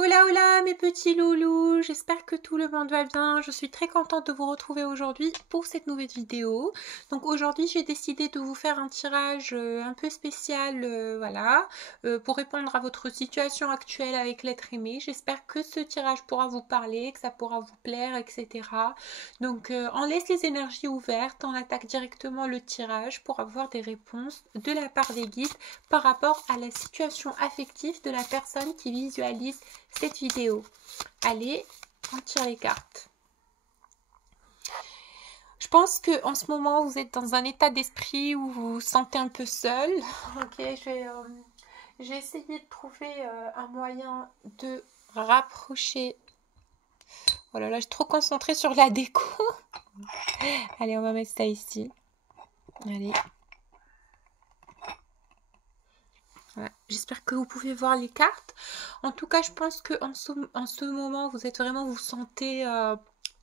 Hola hola mes petits loulous, j'espère que tout le monde va bien. Je suis très contente de vous retrouver aujourd'hui pour cette nouvelle vidéo. Donc aujourd'hui j'ai décidé de vous faire un tirage un peu spécial, pour répondre à votre situation actuelle avec l'être aimé. J'espère que ce tirage pourra vous parler, que ça pourra vous plaire, etc. Donc on laisse les énergies ouvertes, on attaque directement le tirage pour avoir des réponses de la part des guides par rapport à la situation affective de la personne qui visualise cette vidéo. Allez, on tire les cartes. Je pense que en ce moment vous êtes dans un état d'esprit où vous vous sentez un peu seul. Ok, j'ai essayé de trouver un moyen de rapprocher. Oh là là, je suis trop concentrée sur la déco. Allez, on va mettre ça ici. Allez. Voilà. J'espère que vous pouvez voir les cartes. En tout cas, je pense que en ce moment, vous êtes vraiment, vous vous sentez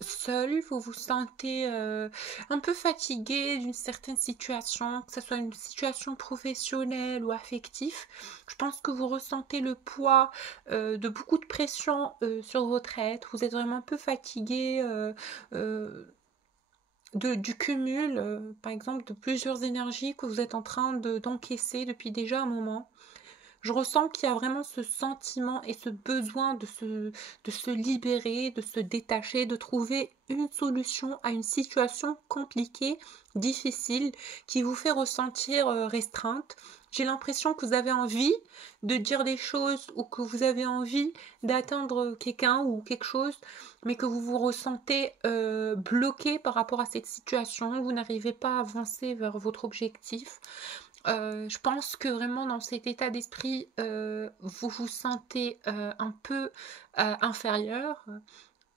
seul, vous vous sentez un peu fatigué d'une certaine situation, que ce soit une situation professionnelle ou affective. Je pense que vous ressentez le poids de beaucoup de pression sur votre être. Vous êtes vraiment un peu fatigué. Du cumul, par exemple, de plusieurs énergies que vous êtes en train d'encaisser depuis déjà un moment. Je ressens qu'il y a vraiment ce sentiment et ce besoin de se libérer, de se détacher, de trouver une solution à une situation compliquée, difficile, qui vous fait ressentir restreinte. J'ai l'impression que vous avez envie de dire des choses ou que vous avez envie d'atteindre quelqu'un ou quelque chose, mais que vous vous ressentez bloqué par rapport à cette situation. Vous n'arrivez pas à avancer vers votre objectif. Je pense que vraiment dans cet état d'esprit, vous vous sentez un peu inférieur,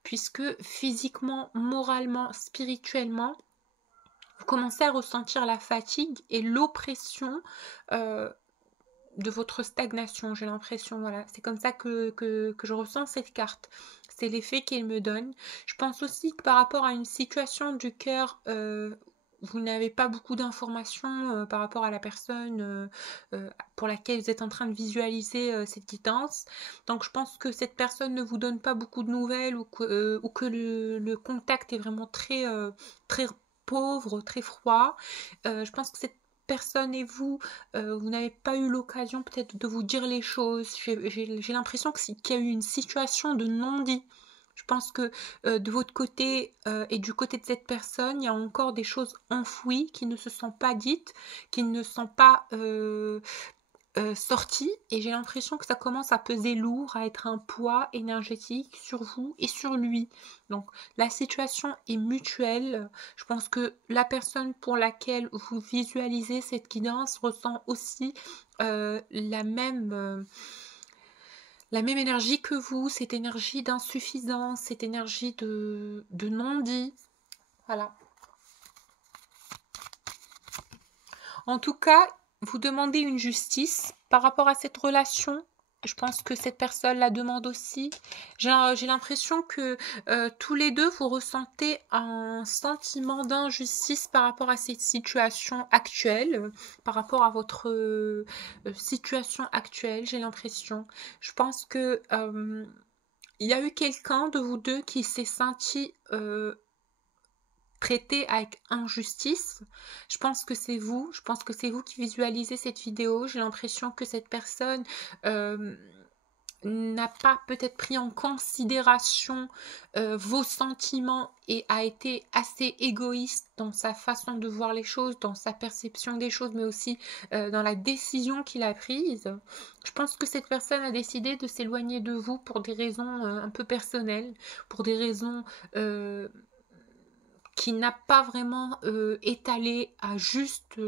puisque physiquement, moralement, spirituellement, vous commencez à ressentir la fatigue et l'oppression de votre stagnation, j'ai l'impression. Voilà, c'est comme ça que je ressens cette carte. C'est l'effet qu'elle me donne. Je pense aussi que par rapport à une situation du cœur, vous n'avez pas beaucoup d'informations par rapport à la personne pour laquelle vous êtes en train de visualiser cette guidance. Donc je pense que cette personne ne vous donne pas beaucoup de nouvelles ou que le contact est vraiment très pauvre, très froid. Je pense que cette personne et vous, vous n'avez pas eu l'occasion peut-être de vous dire les choses. J'ai l'impression qu'il y a eu une situation de non-dit. Je pense que de votre côté et du côté de cette personne, il y a encore des choses enfouies qui ne se sont pas dites, qui ne sont pas sorties, et j'ai l'impression que ça commence à peser lourd, à être un poids énergétique sur vous et sur lui. Donc la situation est mutuelle. Je pense que la personne pour laquelle vous visualisez cette guidance ressent aussi la même énergie que vous, cette énergie d'insuffisance, cette énergie de non-dit. Voilà. En tout cas, vous demandez une justice par rapport à cette relation. Je pense que cette personne la demande aussi. J'ai l'impression que tous les deux, vous ressentez un sentiment d'injustice par rapport à cette situation actuelle, par rapport à votre situation actuelle, j'ai l'impression. Je pense que il y a eu quelqu'un de vous deux qui s'est senti traité avec injustice. Je pense que c'est vous. Je pense que c'est vous qui visualisez cette vidéo. J'ai l'impression que cette personne n'a pas peut-être pris en considération vos sentiments et a été assez égoïste dans sa façon de voir les choses, dans sa perception des choses, mais aussi dans la décision qu'il a prise. Je pense que cette personne a décidé de s'éloigner de vous pour des raisons un peu personnelles, pour des raisons qui n'a pas vraiment étalé à juste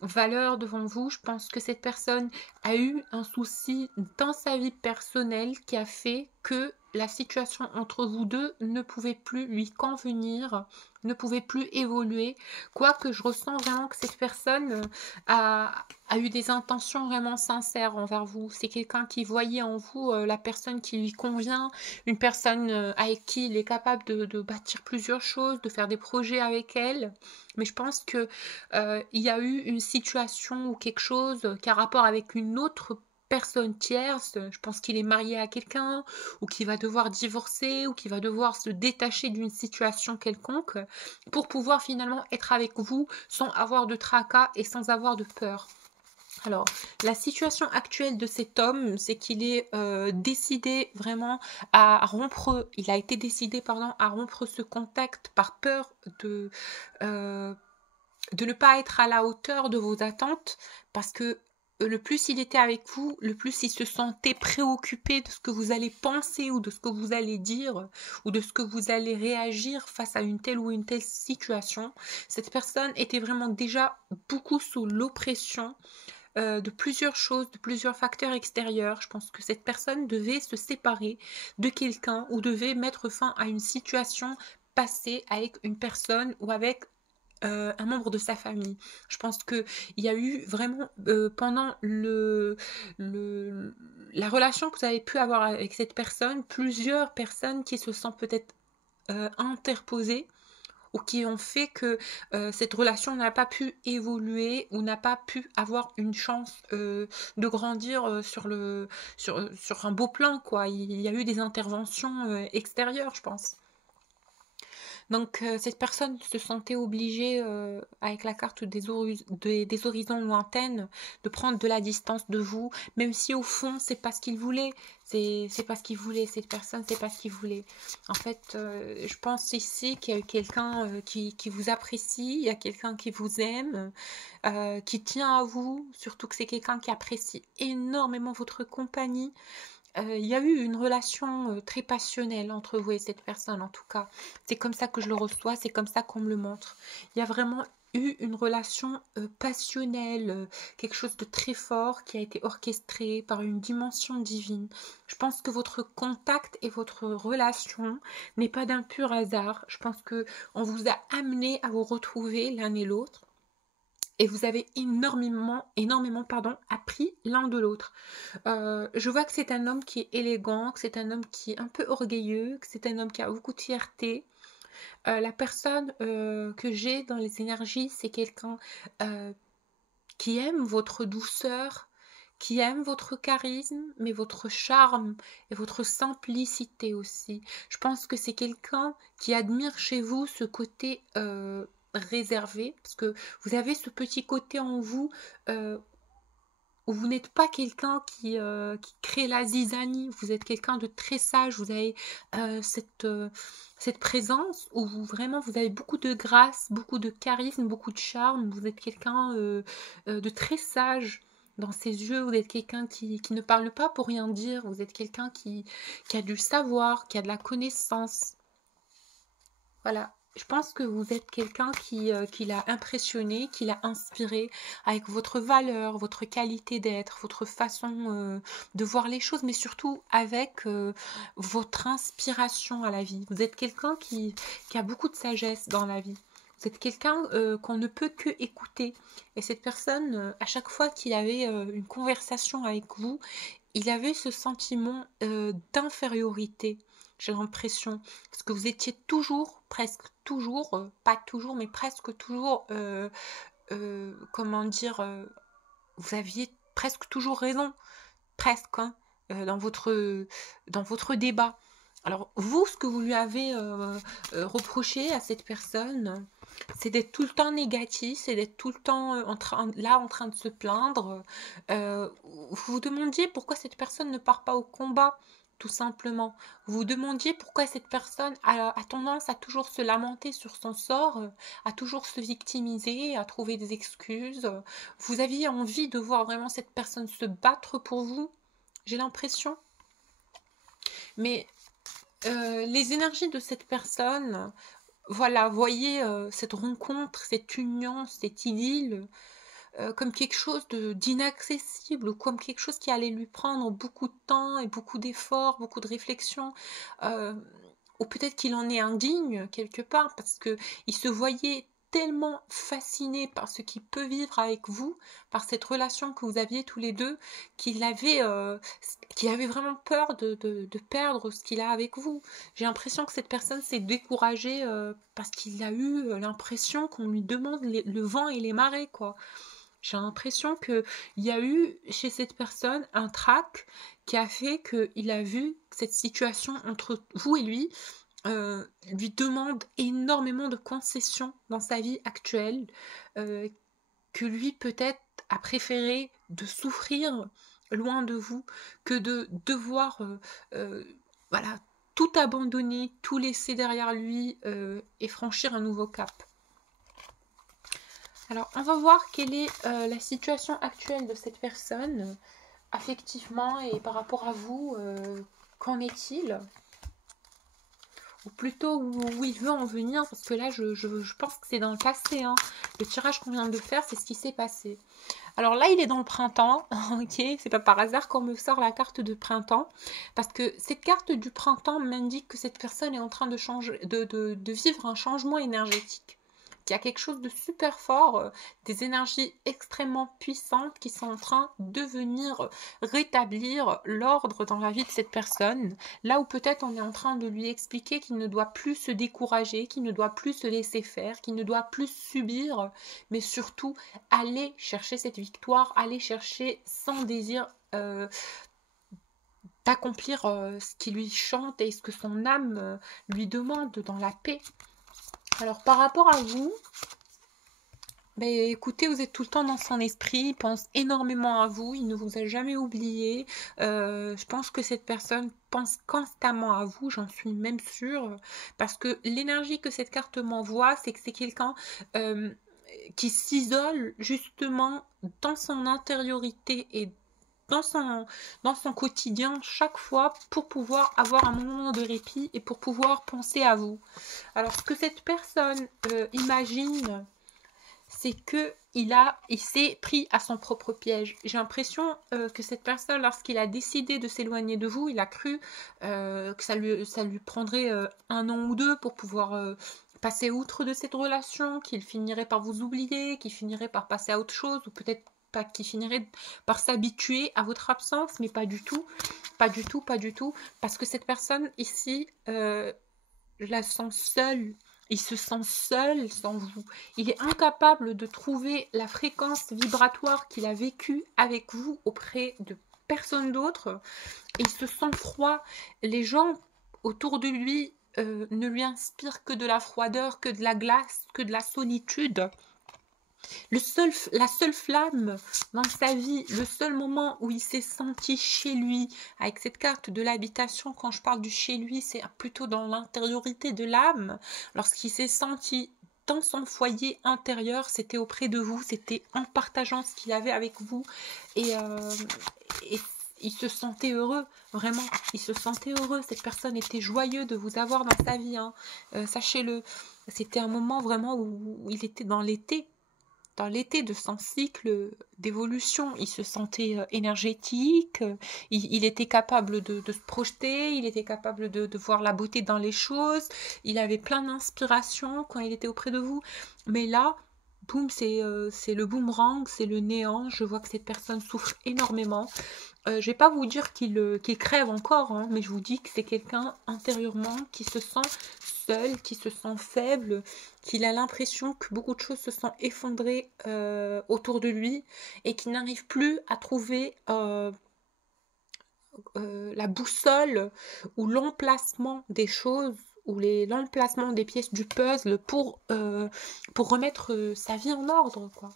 valeur devant vous. Je pense que cette personne a eu un souci dans sa vie personnelle qui a fait que la situation entre vous deux ne pouvait plus lui convenir, ne pouvait plus évoluer. Quoique je ressens vraiment que cette personne a eu des intentions vraiment sincères envers vous. C'est quelqu'un qui voyait en vous la personne qui lui convient, une personne avec qui il est capable de bâtir plusieurs choses, de faire des projets avec elle. Mais je pense que il y a eu une situation ou quelque chose qui a rapport avec une autre personne tierce, je pense qu'il est marié à quelqu'un, ou qu'il va devoir divorcer, ou qu'il va devoir se détacher d'une situation quelconque, pour pouvoir finalement être avec vous sans avoir de tracas et sans avoir de peur. Alors, la situation actuelle de cet homme, c'est qu'il est décidé vraiment à rompre, il a été décidé, pardon, à rompre ce contact par peur de ne pas être à la hauteur de vos attentes, parce que le plus il était avec vous, le plus il se sentait préoccupé de ce que vous allez penser ou de ce que vous allez dire ou de ce que vous allez réagir face à une telle ou une telle situation. Cette personne était vraiment déjà beaucoup sous l'oppression de plusieurs choses, de plusieurs facteurs extérieurs. Je pense que cette personne devait se séparer de quelqu'un ou devait mettre fin à une situation passée avec une personne ou avec un membre de sa famille. Je pense qu'il y a eu vraiment, pendant la relation que vous avez pu avoir avec cette personne, plusieurs personnes qui se sont peut-être interposées ou qui ont fait que cette relation n'a pas pu évoluer ou n'a pas pu avoir une chance de grandir sur un beau plan, quoi. Il y a eu des interventions extérieures, je pense. Donc cette personne se sentait obligée, avec la carte des horizons lointaines, de prendre de la distance de vous, même si au fond c'est pas ce qu'il voulait. C'est pas ce qu'il voulait, cette personne, c'est pas ce qu'il voulait. En fait, je pense ici qu'il y a quelqu'un qui vous apprécie, il y a quelqu'un qui vous aime, qui tient à vous, surtout que c'est quelqu'un qui apprécie énormément votre compagnie. Il y a eu une relation très passionnelle entre vous et cette personne, en tout cas. C'est comme ça que je le reçois, c'est comme ça qu'on me le montre. Il y a vraiment eu une relation passionnelle, quelque chose de très fort qui a été orchestré par une dimension divine. Je pense que votre contact et votre relation n'est pas d'un pur hasard. Je pense que on vous a amené à vous retrouver l'un et l'autre. Et vous avez énormément, pardon, appris l'un de l'autre. Je vois que c'est un homme qui est élégant, que c'est un homme qui est un peu orgueilleux, que c'est un homme qui a beaucoup de fierté. La personne que j'ai dans les énergies, c'est quelqu'un qui aime votre douceur, qui aime votre charisme, mais votre charme et votre simplicité aussi. Je pense que c'est quelqu'un qui admire chez vous ce côté réservé, parce que vous avez ce petit côté en vous euh, où vous n'êtes pas quelqu'un qui crée la zizanie, vous êtes quelqu'un de très sage, vous avez cette présence où vraiment vous avez beaucoup de grâce, beaucoup de charisme, beaucoup de charme, vous êtes quelqu'un de très sage dans ses yeux, vous êtes quelqu'un qui ne parle pas pour rien dire, vous êtes quelqu'un qui a du savoir, qui a de la connaissance. Voilà. Je pense que vous êtes quelqu'un qui l'a impressionné, qui l'a inspiré avec votre valeur, votre qualité d'être, votre façon de voir les choses, mais surtout avec votre inspiration à la vie. Vous êtes quelqu'un qui a beaucoup de sagesse dans la vie. Vous êtes quelqu'un qu'on ne peut que écouter. Et cette personne, à chaque fois qu'il avait une conversation avec vous, il avait ce sentiment d'infériorité, j'ai l'impression, parce que vous étiez toujours, presque toujours, pas toujours, mais presque toujours, comment dire, vous aviez presque toujours raison, presque, hein, dans votre débat. Alors, vous, ce que vous lui avez reproché à cette personne, c'est d'être tout le temps négatif, c'est d'être tout le temps en train de se plaindre. Vous vous demandiez pourquoi cette personne ne part pas au combat, tout simplement. Vous vous demandiez pourquoi cette personne a tendance à toujours se lamenter sur son sort, à toujours se victimiser, à trouver des excuses. Vous aviez envie de voir vraiment cette personne se battre pour vous, j'ai l'impression. Mais les énergies de cette personne, voilà, voyez cette rencontre, cette union, cette idylle, comme quelque chose d'inaccessible, ou comme quelque chose qui allait lui prendre beaucoup de temps et beaucoup d'efforts, beaucoup de réflexion, euh, ou peut-être qu'il en est indigne quelque part, parce que il se voyait tellement fasciné par ce qu'il peut vivre avec vous, par cette relation que vous aviez tous les deux, qu'il avait vraiment peur de perdre ce qu'il a avec vous. J'ai l'impression que cette personne s'est découragée parce qu'il a eu l'impression qu'on lui demande le vent et les marées, quoi. J'ai l'impression qu'il y a eu chez cette personne un trac qui a fait qu'il a vu que cette situation entre vous et lui demande énormément de concessions dans sa vie actuelle, euh, que lui peut-être a préféré de souffrir loin de vous que de devoir euh, voilà, tout abandonner, tout laisser derrière lui et franchir un nouveau cap. Alors, on va voir quelle est la situation actuelle de cette personne, affectivement et par rapport à vous. Qu'en est-il? Ou plutôt où il veut en venir, parce que là, je pense que c'est dans le passé. Hein. Le tirage qu'on vient de faire, c'est ce qui s'est passé. Alors là, il est dans le printemps, ok? C'est pas par hasard qu'on me sort la carte de printemps, parce que cette carte du printemps m'indique que cette personne est en train de changer, de vivre un changement énergétique. Il y a quelque chose de super fort, des énergies extrêmement puissantes qui sont en train de venir rétablir l'ordre dans la vie de cette personne. Là où peut-être on est en train de lui expliquer qu'il ne doit plus se décourager, qu'il ne doit plus se laisser faire, qu'il ne doit plus subir, mais surtout aller chercher cette victoire, aller chercher son désir d'accomplir ce qui lui chante et ce que son âme lui demande dans la paix. Alors par rapport à vous, ben, écoutez, vous êtes tout le temps dans son esprit, il pense énormément à vous, il ne vous a jamais oublié. Je pense que cette personne pense constamment à vous, j'en suis même sûre, parce que l'énergie que cette carte m'envoie, c'est que c'est quelqu'un qui s'isole justement dans son intériorité et dans son quotidien chaque fois pour pouvoir avoir un moment de répit et pour pouvoir penser à vous. Alors ce que cette personne imagine, c'est que il s'est pris à son propre piège. J'ai l'impression que cette personne, lorsqu'il a décidé de s'éloigner de vous, il a cru que ça lui prendrait 1 an ou 2 pour pouvoir passer outre de cette relation, qu'il finirait par vous oublier, qu'il finirait par passer à autre chose, ou peut-être pas qu'il finirait par s'habituer à votre absence, mais pas du tout, pas du tout, pas du tout, parce que cette personne ici, je la sens seule. Il se sent seul sans vous. Il est incapable de trouver la fréquence vibratoire qu'il a vécue avec vous auprès de personne d'autre. Il se sent froid. Les gens autour de lui ne lui inspirent que de la froideur, que de la glace, que de la solitude. La seule flamme dans sa vie, le seul moment où il s'est senti chez lui, avec cette carte de l'habitation, quand je parle du chez lui, c'est plutôt dans l'intériorité de l'âme, lorsqu'il s'est senti dans son foyer intérieur, c'était auprès de vous, c'était en partageant ce qu'il avait avec vous, et il se sentait heureux, vraiment, il se sentait heureux, cette personne était joyeuse de vous avoir dans sa vie, hein. Sachez-le, c'était un moment vraiment où il était dans l'été de son cycle d'évolution. Il se sentait énergétique, il était capable de se projeter, il était capable de voir la beauté dans les choses, il avait plein d'inspiration quand il était auprès de vous. Mais là, boum, c'est le boomerang, c'est le néant. Je vois que cette personne souffre énormément. Je vais pas vous dire qu'il crève encore, hein, mais je vous dis que c'est quelqu'un intérieurement qui se sent seul, qui se sent faible, qu'il a l'impression que beaucoup de choses se sont effondrées autour de lui et qu'il n'arrive plus à trouver la boussole ou l'emplacement des choses ou l'emplacement des pièces du puzzle pour remettre sa vie en ordre, quoi.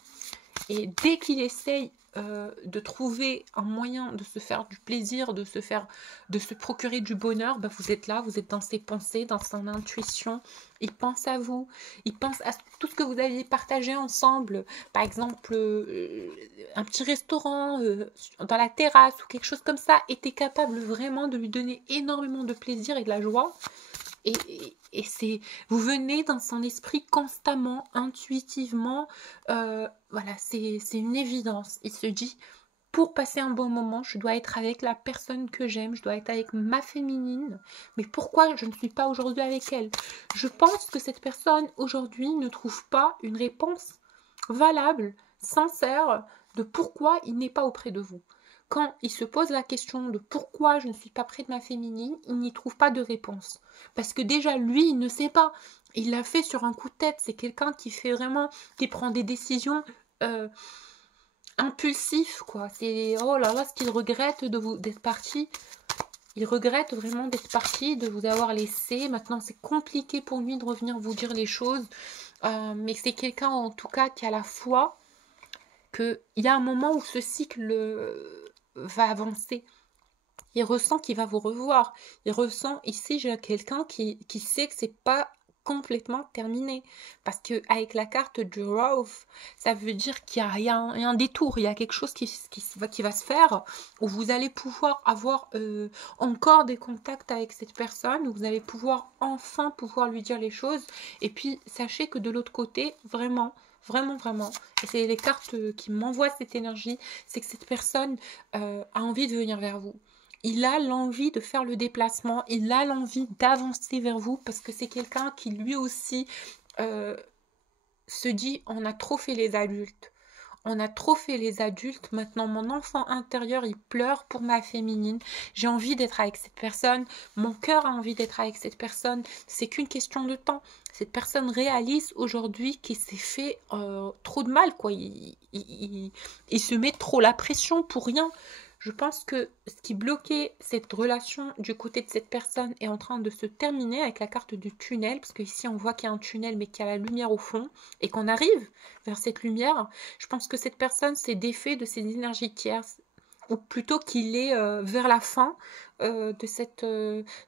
Et dès qu'il essaye de trouver un moyen de se faire du plaisir, de se procurer du bonheur, bah vous êtes là, vous êtes dans ses pensées, dans son intuition. Il pense à vous, il pense à tout ce que vous aviez partagé ensemble. Par exemple, un petit restaurant dans la terrasse ou quelque chose comme ça était capable vraiment de lui donner énormément de plaisir et de la joie. Et vous venez dans son esprit constamment, intuitivement, voilà, c'est une évidence. Il se dit, pour passer un bon moment, je dois être avec la personne que j'aime, je dois être avec ma féminine, mais pourquoi je ne suis pas aujourd'hui avec elle? Je pense que cette personne aujourd'hui ne trouve pas une réponse valable, sincère, de pourquoi il n'est pas auprès de vous. Quand il se pose la question de pourquoi je ne suis pas près de ma féminine, il n'y trouve pas de réponse. Parce que déjà, lui, il ne sait pas. Il l'a fait sur un coup de tête. C'est quelqu'un qui fait vraiment, qui prend des décisions impulsif, quoi. C'est, oh là là, ce qu'il regrette d'être parti. Il regrette vraiment d'être parti, de vous avoir laissé. Maintenant, c'est compliqué pour lui de revenir vous dire les choses. Mais c'est quelqu'un, en tout cas, qui a la foi qu'il y a un moment où ce cycle va avancer. Il ressent qu'il va vous revoir. Il ressent, ici, j'ai quelqu'un qui sait que c'est pas complètement terminé. Parce que avec la carte du Rove, ça veut dire qu'il y a un détour, il y a quelque chose qui va se faire, où vous allez pouvoir avoir encore des contacts avec cette personne, où vous allez enfin pouvoir lui dire les choses. Et puis, sachez que de l'autre côté, vraiment, vraiment, vraiment, et c'est les cartes qui m'envoient cette énergie, c'est que cette personne a envie de venir vers vous. Il a l'envie de faire le déplacement, il a l'envie d'avancer vers vous parce que c'est quelqu'un qui lui aussi se dit on a trop fait les adultes. On a trop fait les adultes, maintenant mon enfant intérieur il pleure pour ma féminine, j'ai envie d'être avec cette personne, mon cœur a envie d'être avec cette personne, c'est qu'une question de temps. Cette personne réalise aujourd'hui qu'il s'est fait trop de mal, quoi. Il se met trop la pression pour rien. Je pense que ce qui bloquait cette relation du côté de cette personne est en train de se terminer avec la carte du tunnel, parce qu'ici on voit qu'il y a un tunnel mais qu'il y a la lumière au fond, et qu'on arrive vers cette lumière. Je pense que cette personne s'est défait de ses énergies tierces, ou plutôt qu'il est vers la fin de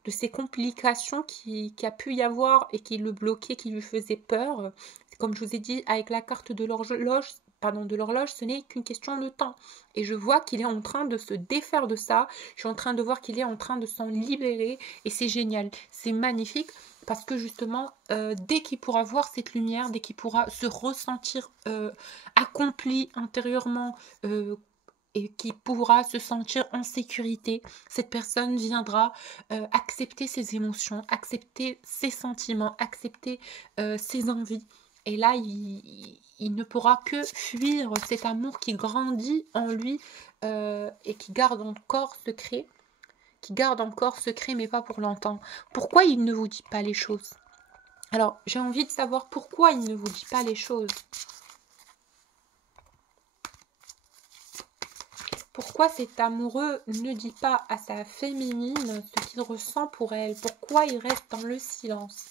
ces complications qui a pu y avoir et qui le bloquaient, qui lui faisaient peur. Comme je vous ai dit, avec la carte de l'horloge, ce n'est qu'une question de temps. Et je vois qu'il est en train de se défaire de ça. Je suis en train de voir qu'il est en train de s'en libérer. Et c'est génial. C'est magnifique. Parce que justement, dès qu'il pourra voir cette lumière, dès qu'il pourra se ressentir accompli intérieurement et qui pourra se sentir en sécurité, cette personne viendra accepter ses émotions, accepter ses sentiments, accepter ses envies. Et là, il ne pourra que fuir cet amour qui grandit en lui et qui garde encore secret, mais pas pour longtemps. Pourquoi il ne vous dit pas les choses? Alors, j'ai envie de savoir pourquoi il ne vous dit pas les choses. Pourquoi cet amoureux ne dit pas à sa féminine ce qu'il ressent pour elle? Pourquoi il reste dans le silence?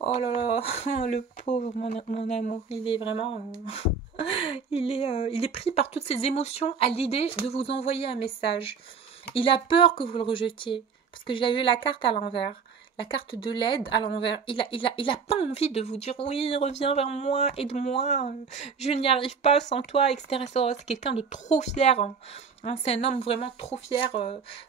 Oh là là, le pauvre, mon amour, il est vraiment... il est pris par toutes ces émotions à l'idée de vous envoyer un message. Il a peur que vous le rejetiez, parce que j'ai eu la carte à l'envers. La carte de l'aide à l'envers. Il a pas envie de vous dire oui, reviens vers moi, aide-moi, je n'y arrive pas sans toi, etc. C'est quelqu'un de trop fier. Hein, c'est un homme vraiment trop fier,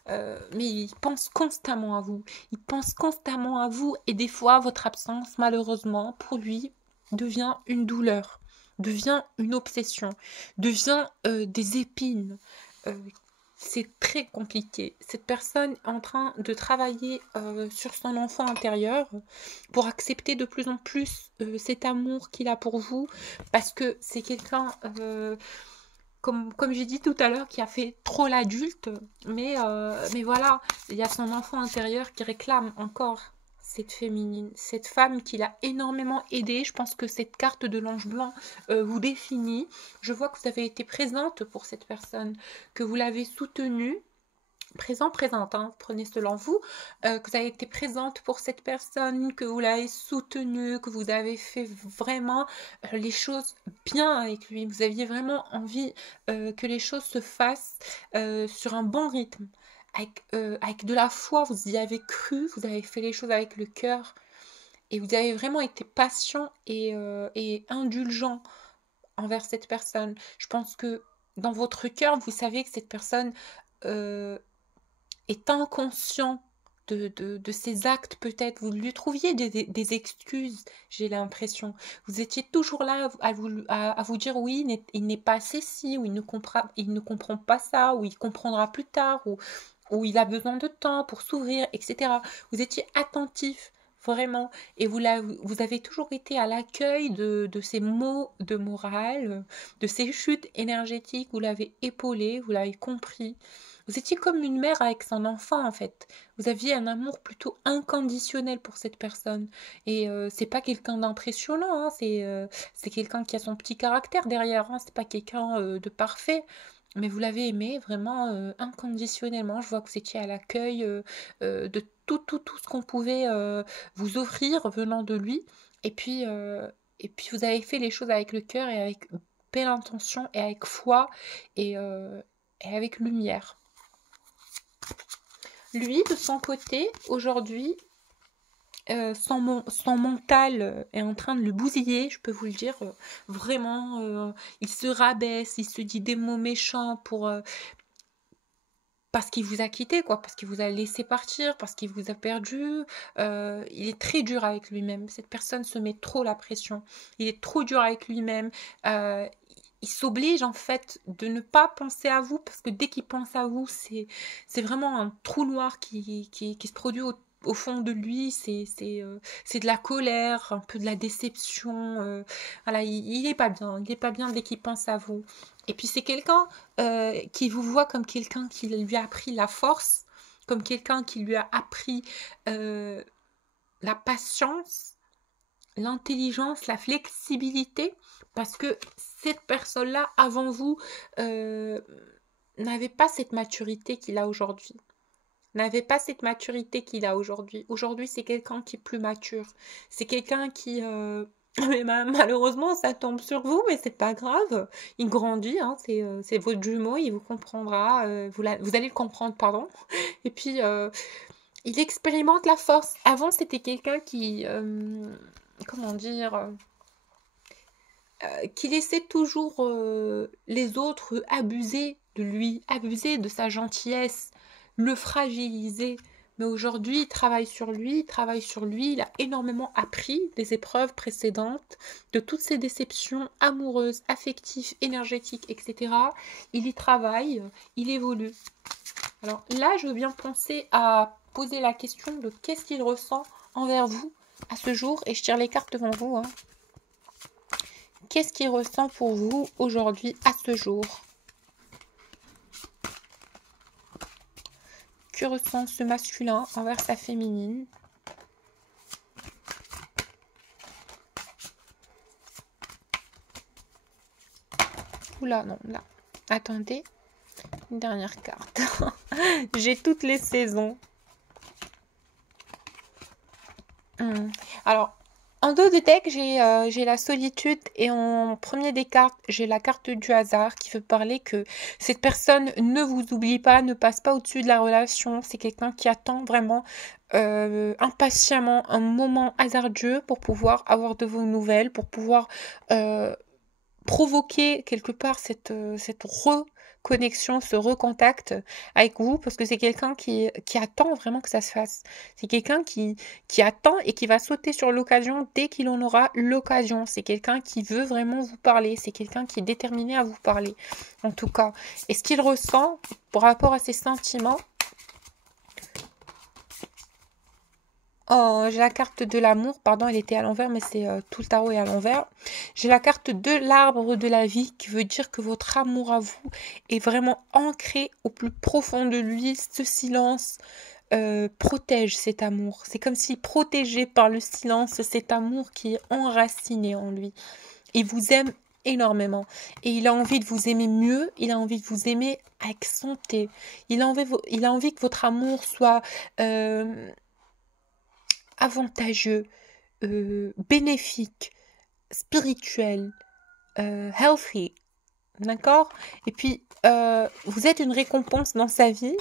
mais il pense constamment à vous. Il pense constamment à vous et des fois, votre absence, malheureusement, pour lui, devient une douleur, devient une obsession, devient des épines. C'est très compliqué. Cette personne est en train de travailler sur son enfant intérieur pour accepter de plus en plus cet amour qu'il a pour vous, parce que c'est quelqu'un, comme j'ai dit tout à l'heure, qui a fait trop l'adulte, mais voilà, il y a son enfant intérieur qui réclame encore cette féminine, cette femme qui l'a énormément aidée. Je pense que cette carte de l'ange blanc vous définit. Je vois que vous avez été présente pour cette personne, que vous l'avez soutenue, présente, hein, prenez selon vous, que vous avez été présente pour cette personne, que vous l'avez soutenue, que vous avez fait vraiment les choses bien avec lui. Vous aviez vraiment envie que les choses se fassent sur un bon rythme. Avec de la foi, vous y avez cru, vous avez fait les choses avec le cœur et vous avez vraiment été patient et indulgent envers cette personne. Je pense que dans votre cœur, vous savez que cette personne est inconscient de ses actes peut-être. Vous lui trouviez des excuses, j'ai l'impression. Vous étiez toujours là à vous dire oui, il n'est pas assez ci, ou il ne comprend pas ça, ou il comprendra plus tard, ou il a besoin de temps pour s'ouvrir, etc. Vous étiez attentif, vraiment, et vous avez toujours été à l'accueil de ces mots de morale, de ces chutes énergétiques, vous l'avez épaulé, vous l'avez compris. Vous étiez comme une mère avec son enfant, en fait. Vous aviez un amour plutôt inconditionnel pour cette personne. Et c'est pas quelqu'un d'impressionnant, hein, c'est quelqu'un qui a son petit caractère derrière, hein, c'est pas quelqu'un de parfait. Mais vous l'avez aimé vraiment inconditionnellement. Je vois que vous étiez à l'accueil de tout ce qu'on pouvait vous offrir venant de lui. Et puis, euh, et puis vous avez fait les choses avec le cœur et avec belle intention et avec foi et avec lumière. Lui, de son côté, aujourd'hui, son mental est en train de le bousiller, je peux vous le dire. Vraiment, il se rabaisse, il se dit des mots méchants parce qu'il vous a quitté, quoi, parce qu'il vous a laissé partir, parce qu'il vous a perdu. Il est très dur avec lui-même. Cette personne se met trop la pression. Il est trop dur avec lui-même. Euh, il s'oblige en fait de ne pas penser à vous parce que dès qu'il pense à vous, c'est vraiment un trou noir qui se produit au fond de lui. C'est de la colère, un peu de la déception. Voilà, il est pas bien. Il est pas bien dès qu'il pense à vous. Et puis c'est quelqu'un qui vous voit comme quelqu'un qui lui a appris la force, comme quelqu'un qui lui a appris euh, la patience, l'intelligence, la flexibilité, parce que cette personne-là, avant vous, euh, n'avait pas cette maturité qu'il a aujourd'hui. N'avait pas cette maturité qu'il a aujourd'hui. Aujourd'hui, c'est quelqu'un qui est plus mature. C'est quelqu'un qui... mais malheureusement, ça tombe sur vous, mais c'est pas grave. Il grandit, hein, c'est votre jumeau, il vous comprendra. Vous allez le comprendre, pardon. Et puis, il expérimente la force. Avant, c'était quelqu'un qui... comment dire qui laissait toujours les autres abuser de lui, abuser de sa gentillesse, le fragiliser. Mais aujourd'hui, il travaille sur lui, il a énormément appris des épreuves précédentes, de toutes ses déceptions amoureuses, affectives, énergétiques, etc. Il y travaille, il évolue. Alors là, je veux bien penser à poser la question de qu'est-ce qu'il ressent envers vous à ce jour, et je tire les cartes devant vous, hein. Qu'est-ce qu'il ressent pour vous aujourd'hui, à ce jour? Que ressent ce masculin envers sa féminine? Oula, non, là. Attendez. Une dernière carte. J'ai toutes les saisons. Alors, en dos de deck, j'ai la solitude et en premier des cartes, j'ai la carte du hasard qui veut parler que cette personne ne vous oublie pas, ne passe pas au-dessus de la relation. C'est quelqu'un qui attend vraiment impatiemment un moment hasardeux pour pouvoir avoir de vos nouvelles, pour pouvoir provoquer quelque part cette reconnexion, ce recontact avec vous, parce que c'est quelqu'un qui attend vraiment que ça se fasse. C'est quelqu'un qui attend et qui va sauter sur l'occasion dès qu'il en aura l'occasion. C'est quelqu'un qui veut vraiment vous parler. C'est quelqu'un qui est déterminé à vous parler, en tout cas. Et ce qu'il ressent par rapport à ses sentiments, oh, j'ai la carte de l'amour, pardon, elle était à l'envers, mais c'est tout le tarot est à l'envers. J'ai la carte de l'arbre de la vie qui veut dire que votre amour à vous est vraiment ancré au plus profond de lui. Ce silence protège cet amour. C'est comme s'il protégeait par le silence cet amour qui est enraciné en lui. Il vous aime énormément et il a envie de vous aimer mieux, il a envie de vous aimer avec santé. Il a envie que votre amour soit avantageux, bénéfique, spirituel, healthy, d'accord? Et puis, vous êtes une récompense dans sa vie,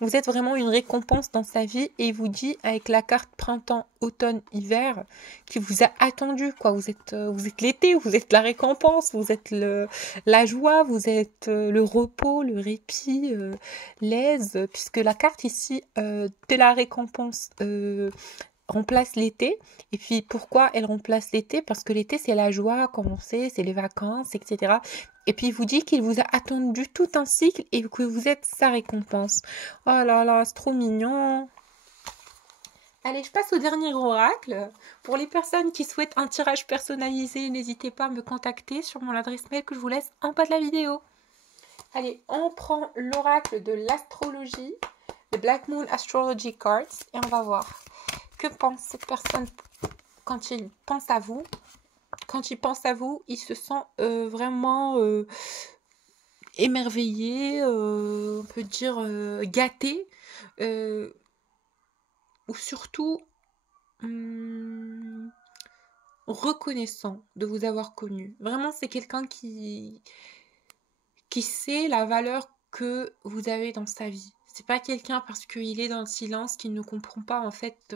vous êtes vraiment une récompense dans sa vie, et il vous dit, avec la carte printemps, automne, hiver, qui vous a attendu, quoi. Vous êtes l'été, vous êtes la récompense, vous êtes la joie, vous êtes le repos, le répit, l'aise, puisque la carte ici de la récompense remplace l'été. Et puis pourquoi elle remplace l'été? Parce que l'été c'est la joie, comme on sait, c'est les vacances, etc. Et puis il vous dit qu'il vous a attendu tout un cycle et que vous êtes sa récompense. Oh là là, c'est trop mignon. Allez, je passe au dernier oracle. Pour les personnes qui souhaitent un tirage personnalisé, n'hésitez pas à me contacter sur mon adresse mail que je vous laisse en bas de la vidéo. Allez, on prend l'oracle de l'astrologie, le Black Moon Astrology Cards, et on va voir. Que pense cette personne quand il pense à vous? Quand il pense à vous, il se sent vraiment émerveillé, on peut dire gâté, ou surtout reconnaissant de vous avoir connu. Vraiment, c'est quelqu'un qui sait la valeur que vous avez dans sa vie. C'est pas quelqu'un parce qu'il est dans le silence qu'il ne comprend pas en fait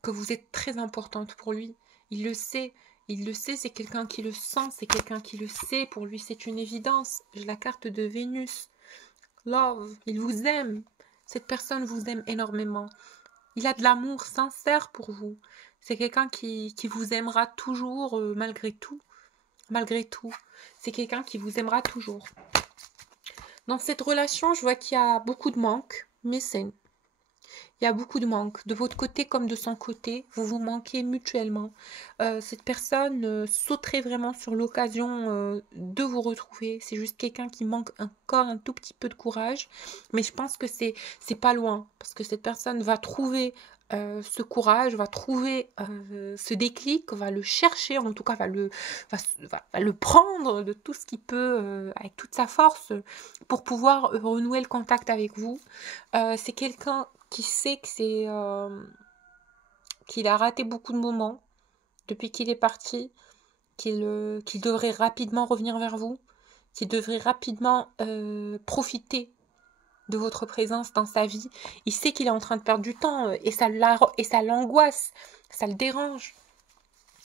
que vous êtes très importante pour lui. Il le sait. Il le sait, c'est quelqu'un qui le sent, c'est quelqu'un qui le sait. Pour lui, c'est une évidence. J'ai la carte de Vénus. Love, il vous aime. Cette personne vous aime énormément. Il a de l'amour sincère pour vous. C'est quelqu'un qui vous aimera toujours malgré tout. Malgré tout. C'est quelqu'un qui vous aimera toujours. Dans cette relation, je vois qu'il y a beaucoup de manque, missing. Il y a beaucoup de manque, de votre côté comme de son côté. Vous vous manquez mutuellement. Cette personne sauterait vraiment sur l'occasion de vous retrouver. C'est juste quelqu'un qui manque encore un tout petit peu de courage. Mais je pense que c'est pas loin. Parce que cette personne va trouver ce courage, va trouver ce déclic, va le chercher, en tout cas va le prendre de tout ce qu'il peut, avec toute sa force, pour pouvoir renouer le contact avec vous. C'est quelqu'un qui sait que qu'il a raté beaucoup de moments depuis qu'il est parti, qu'il devrait rapidement revenir vers vous, qu'il devrait rapidement profiter de votre présence dans sa vie. Il sait qu'il est en train de perdre du temps et ça l'angoisse, ça le dérange.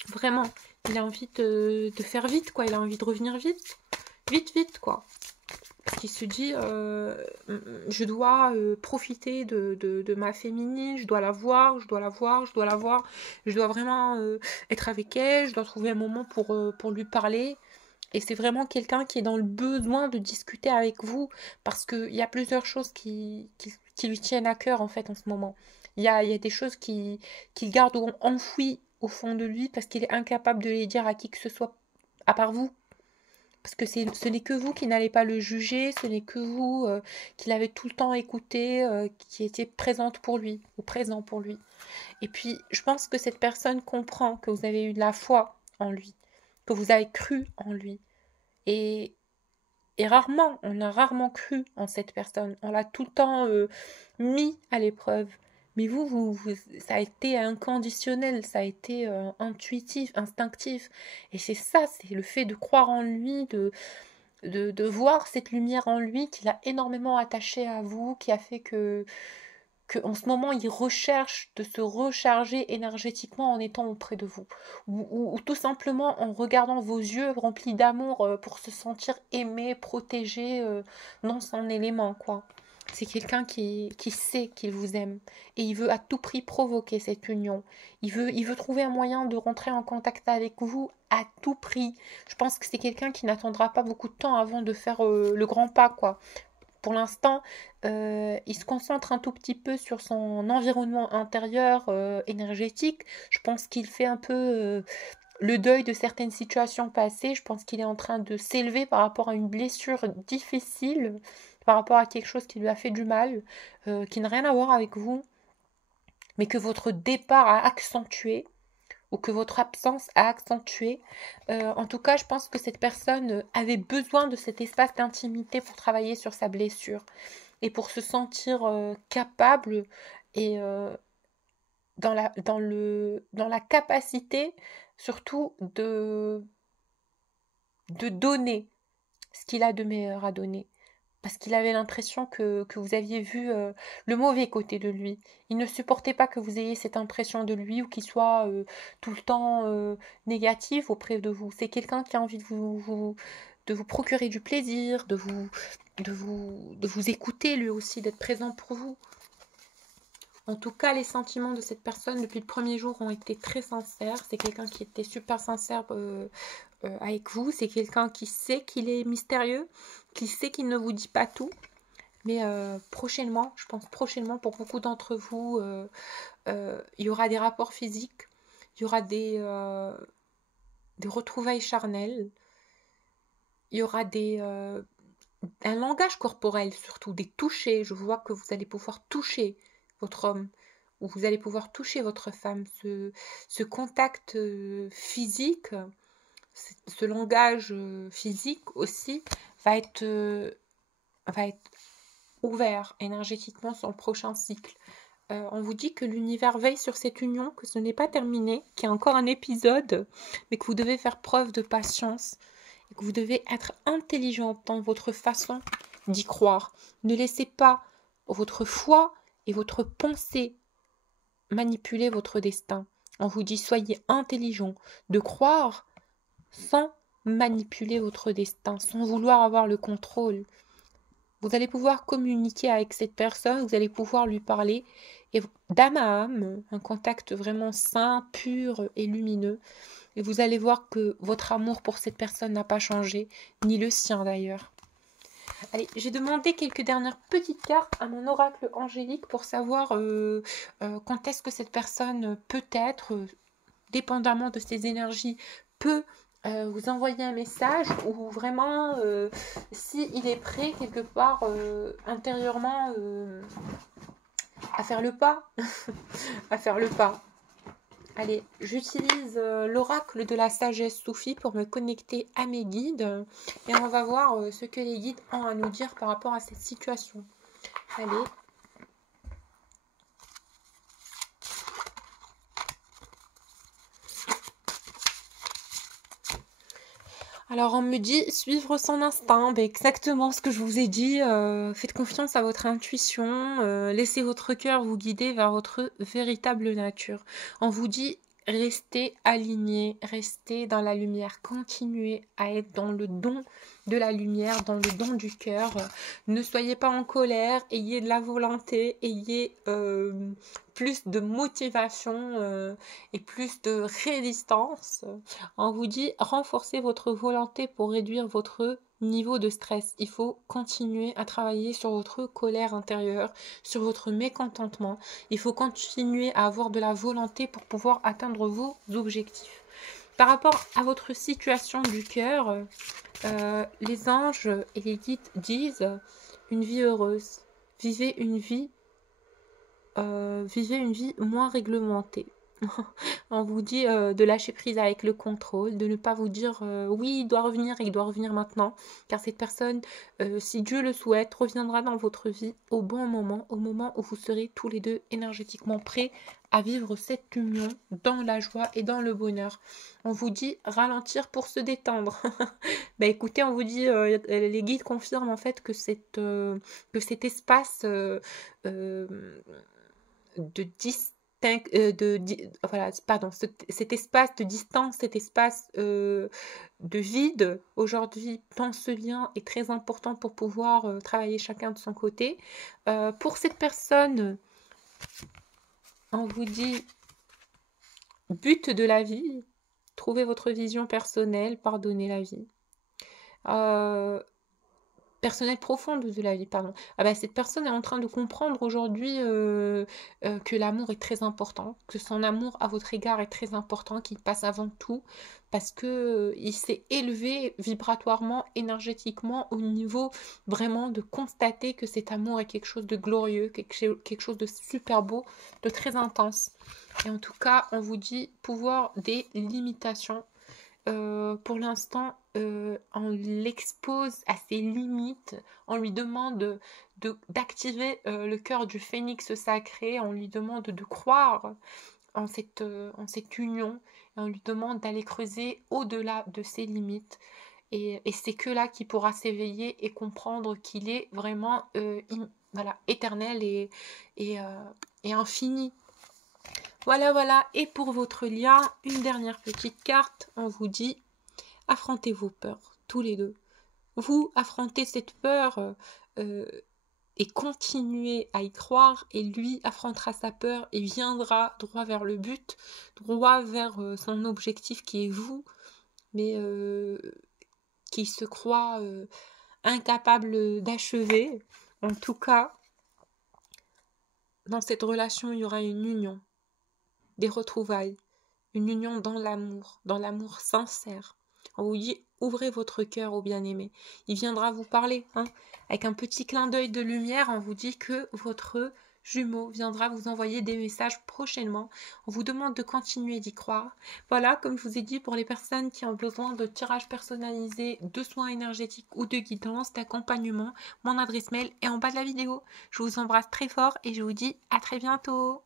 Vraiment, il a envie de faire vite, quoi. Il a envie de revenir vite. Vite, quoi. Parce qu'il se dit, je dois profiter de ma féminine, je dois la voir, je dois vraiment être avec elle, je dois trouver un moment pour lui parler. Et c'est vraiment quelqu'un qui est dans le besoin de discuter avec vous, parce qu'il y a plusieurs choses qui lui tiennent à cœur en fait en ce moment. Il y a des choses qu'il garde enfouies au fond de lui, parce qu'il est incapable de les dire à qui que ce soit, à part vous. Parce que ce n'est que vous qui n'allez pas le juger, ce n'est que vous qui l'avez tout le temps écouté, qui étiez présente pour lui, ou présent pour lui. Et puis, je pense que cette personne comprend que vous avez eu de la foi en lui, que vous avez cru en lui. Et on a rarement cru en cette personne. On l'a tout le temps mis à l'épreuve. Mais vous, ça a été inconditionnel, ça a été intuitif, instinctif. Et c'est ça, c'est le fait de croire en lui, de voir cette lumière en lui qui l'a énormément attaché à vous, qui a fait que en ce moment il recherche de se recharger énergétiquement en étant auprès de vous, ou tout simplement en regardant vos yeux remplis d'amour pour se sentir aimé, protégé dans son élément, quoi. C'est quelqu'un qui sait qu'il vous aime et il veut à tout prix provoquer cette union. Il veut trouver un moyen de rentrer en contact avec vous à tout prix. Je pense que c'est quelqu'un qui n'attendra pas beaucoup de temps avant de faire le grand pas, quoi. Pour l'instant, il se concentre un tout petit peu sur son environnement intérieur énergétique. Je pense qu'il fait un peu le deuil de certaines situations passées. Je pense qu'il est en train de s'élever par rapport à une blessure difficile, par rapport à quelque chose qui lui a fait du mal, qui n'a rien à voir avec vous, mais que votre départ a accentué ou que votre absence a accentué. En tout cas, je pense que cette personne avait besoin de cet espace d'intimité pour travailler sur sa blessure et pour se sentir capable et dans la capacité surtout de donner ce qu'il a de meilleur à donner. Parce qu'il avait l'impression que vous aviez vu le mauvais côté de lui. Il ne supportait pas que vous ayez cette impression de lui ou qu'il soit tout le temps négatif auprès de vous. C'est quelqu'un qui a envie de vous procurer du plaisir, de vous écouter lui aussi, d'être présent pour vous. En tout cas, les sentiments de cette personne depuis le premier jour ont été très sincères. C'est quelqu'un qui était super sincère avec vous. C'est quelqu'un qui sait qu'il est mystérieux, qui sait qu'il ne vous dit pas tout. Mais prochainement, je pense prochainement pour beaucoup d'entre vous, il y aura des rapports physiques, il y aura des retrouvailles charnelles, il y aura un langage corporel surtout, des touchés. Je vois que vous allez pouvoir toucher votre homme ou vous allez pouvoir toucher votre femme. Ce contact physique, ce langage physique aussi va être ouvert énergétiquement sur le prochain cycle. On vous dit que l'univers veille sur cette union, que ce n'est pas terminé, qu'il y a encore un épisode, mais que vous devez faire preuve de patience et que vous devez être intelligente dans votre façon d'y croire. Ne laissez pas votre foi et votre pensée manipuler votre destin. On vous dit soyez intelligent de croire sans manipuler votre destin, sans vouloir avoir le contrôle. Vous allez pouvoir communiquer avec cette personne, vous allez pouvoir lui parler et d'âme à âme, un contact vraiment sain, pur et lumineux. Et vous allez voir que votre amour pour cette personne n'a pas changé, ni le sien d'ailleurs. Allez, j'ai demandé quelques dernières petites cartes à mon oracle angélique pour savoir quand est-ce que cette personne peut-être, dépendamment de ses énergies, peut vous envoyer un message ou vraiment s'il est prêt quelque part intérieurement à faire le pas. à faire le pas. Allez, j'utilise l'oracle de la sagesse soufie pour me connecter à mes guides et on va voir ce que les guides ont à nous dire par rapport à cette situation. Allez. Alors on me dit suivre son instinct, exactement ce que je vous ai dit, faites confiance à votre intuition, laissez votre cœur vous guider vers votre véritable nature. On vous dit restez aligné, restez dans la lumière, continuez à être dans le don de la lumière, dans le don du cœur. Ne soyez pas en colère, ayez de la volonté, ayez plus de motivation et plus de résistance. On vous dit renforcez votre volonté pour réduire votre niveau de stress. Il faut continuer à travailler sur votre colère intérieure, sur votre mécontentement. Il faut continuer à avoir de la volonté pour pouvoir atteindre vos objectifs. Par rapport à votre situation du cœur, les anges et les guides disent une vie heureuse. Vivez une vie moins réglementée. On vous dit de lâcher prise avec le contrôle, de ne pas vous dire oui, il doit revenir et il doit revenir maintenant, car cette personne, si Dieu le souhaite, reviendra dans votre vie au bon moment, au moment où vous serez tous les deux énergétiquement prêts à vivre cette union dans la joie et dans le bonheur. On vous dit ralentir pour se détendre. Bah écoutez, on vous dit, les guides confirment en fait que cet espace de distance voilà, pardon, cet espace de distance, cet espace de vide aujourd'hui dans ce lien est très important pour pouvoir travailler chacun de son côté. Pour cette personne, on vous dit but de la vie, trouvez votre vision personnelle, pardonnez la vie. Personnelle profonde de la vie, pardon. Ah bah, cette personne est en train de comprendre aujourd'hui que l'amour est très important, que son amour à votre égard est très important, qu'il passe avant tout, parce que il s'est élevé vibratoirement, énergétiquement, au niveau vraiment de constater que cet amour est quelque chose de glorieux, quelque chose de super beau, de très intense. Et en tout cas, on vous dit pouvoir des limitations. Pour l'instant, on l'expose à ses limites, on lui demande d'activer le cœur du phénix sacré, on lui demande de croire en cette union, et on lui demande d'aller creuser au-delà de ses limites. Et c'est que là qu'il pourra s'éveiller et comprendre qu'il est vraiment voilà, éternel et infini. Voilà, et pour votre lien, une dernière petite carte, on vous dit affrontez vos peurs, tous les deux. Vous affrontez cette peur et continuez à y croire, et lui affrontera sa peur et viendra droit vers le but, droit vers son objectif qui est vous, mais qui se croit incapable d'achever. En tout cas, dans cette relation, il y aura une union, des retrouvailles, une union dans l'amour sincère. On vous dit ouvrez votre cœur au bien-aimé. Il viendra vous parler, hein, avec un petit clin d'œil de lumière, on vous dit que votre jumeau viendra vous envoyer des messages prochainement. On vous demande de continuer d'y croire. Voilà, comme je vous ai dit, pour les personnes qui ont besoin de tirage personnalisé, de soins énergétiques ou de guidance, d'accompagnement, mon adresse mail est en bas de la vidéo. Je vous embrasse très fort et je vous dis à très bientôt.